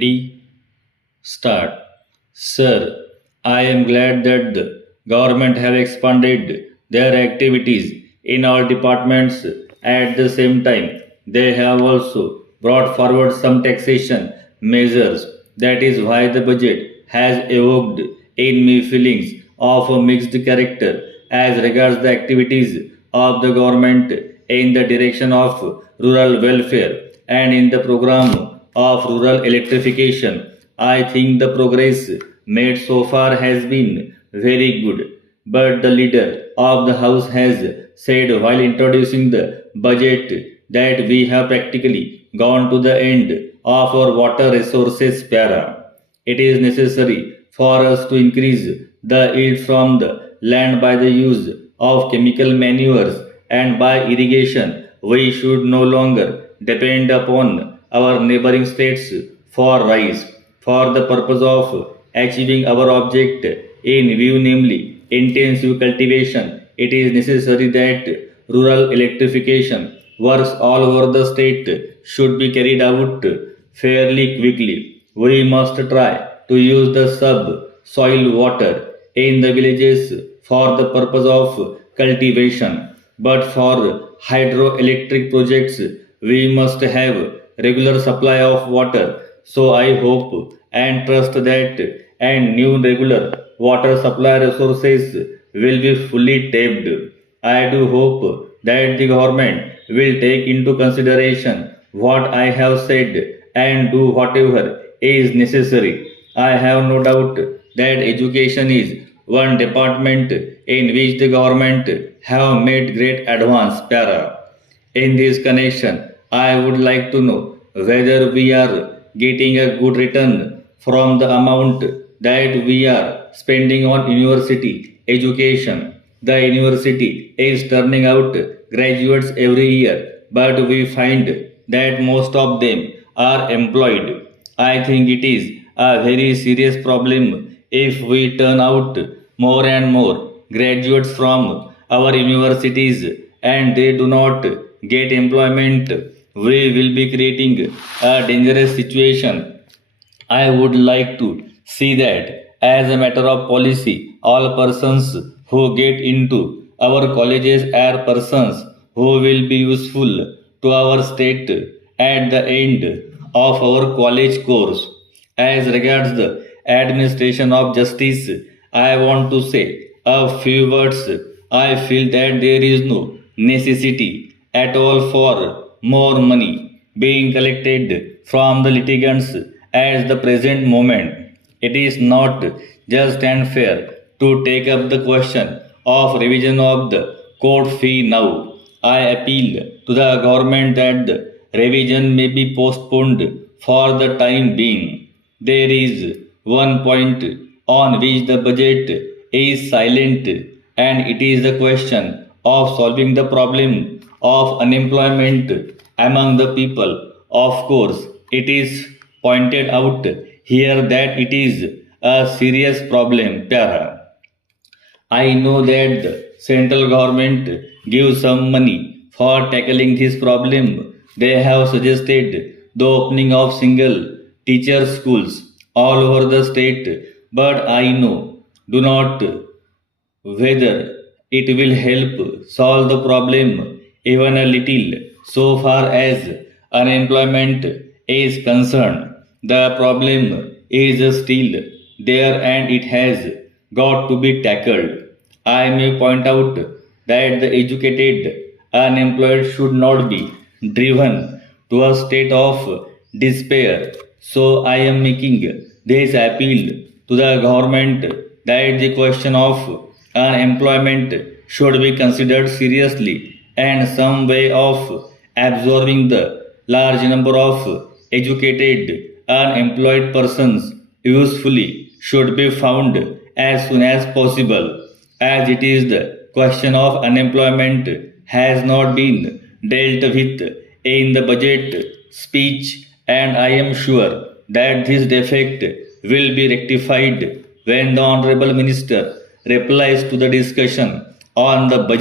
Ready, start. Sir, I am glad that the government have expanded their activities in all departments at the same time. They have also brought forward some taxation measures. That is why the budget has evoked in me feelings of a mixed character as regards the activities of the government in the direction of rural welfare and in the program of rural electrification. I think the progress made so far has been very good, but the leader of the house has said while introducing the budget that we have practically gone to the end of our water resources para. It is necessary for us to increase the yield from the land by the use of chemical manures and by irrigation. We should no longer depend upon our neighboring states for rice for the purpose of achieving our object in view, namely intensive cultivation. It is necessary that rural electrification works all over the state should be carried out fairly quickly. We must try to use the subsoil water in the villages for the purpose of cultivation. But for hydroelectric projects, we must have regular supply of water. So I hope and trust that and new regular water supply resources will be fully tapped. I do hope that the government will take into consideration what I have said and do whatever is necessary. I have no doubt that education is one department in which the government have made great advance para. In this connection, I would like to know whether we are getting a good return from the amount that we are spending on university education. The university is turning out graduates every year, but we find that most of them are employed. I think it is a very serious problem if we turn out more and more graduates from our universities and they do not get employment. We will be creating a dangerous situation. I would like to see that as a matter of policy, all persons who get into our colleges are persons who will be useful to our state at the end of our college course. As regards the administration of justice, I want to say a few words. I feel that there is no necessity at all for more money being collected from the litigants at the present moment. It is not just and fair to take up the question of revision of the court fee now. I appeal to the government that the revision may be postponed for the time being. There is one point on which the budget is silent, and it is the question of solving the problem of unemployment among the people. Of course, it is pointed out here that it is a serious problem. Para. I know that the central government gives some money for tackling this problem. They have suggested the opening of single teacher schools all over the state, but I know do not whether it will help solve the problem even a little. So far as unemployment is concerned, the problem is still there and it has got to be tackled. I may point out that the educated unemployed should not be driven to a state of despair. So I am making this appeal to the government that the question of unemployment should be considered seriously and some way of absorbing the large number of educated unemployed persons usefully should be found as soon as possible, as it is the question of unemployment has not been dealt with in the budget speech, and I am sure that this defect will be rectified when the Honorable Minister replies to the discussion on the budget.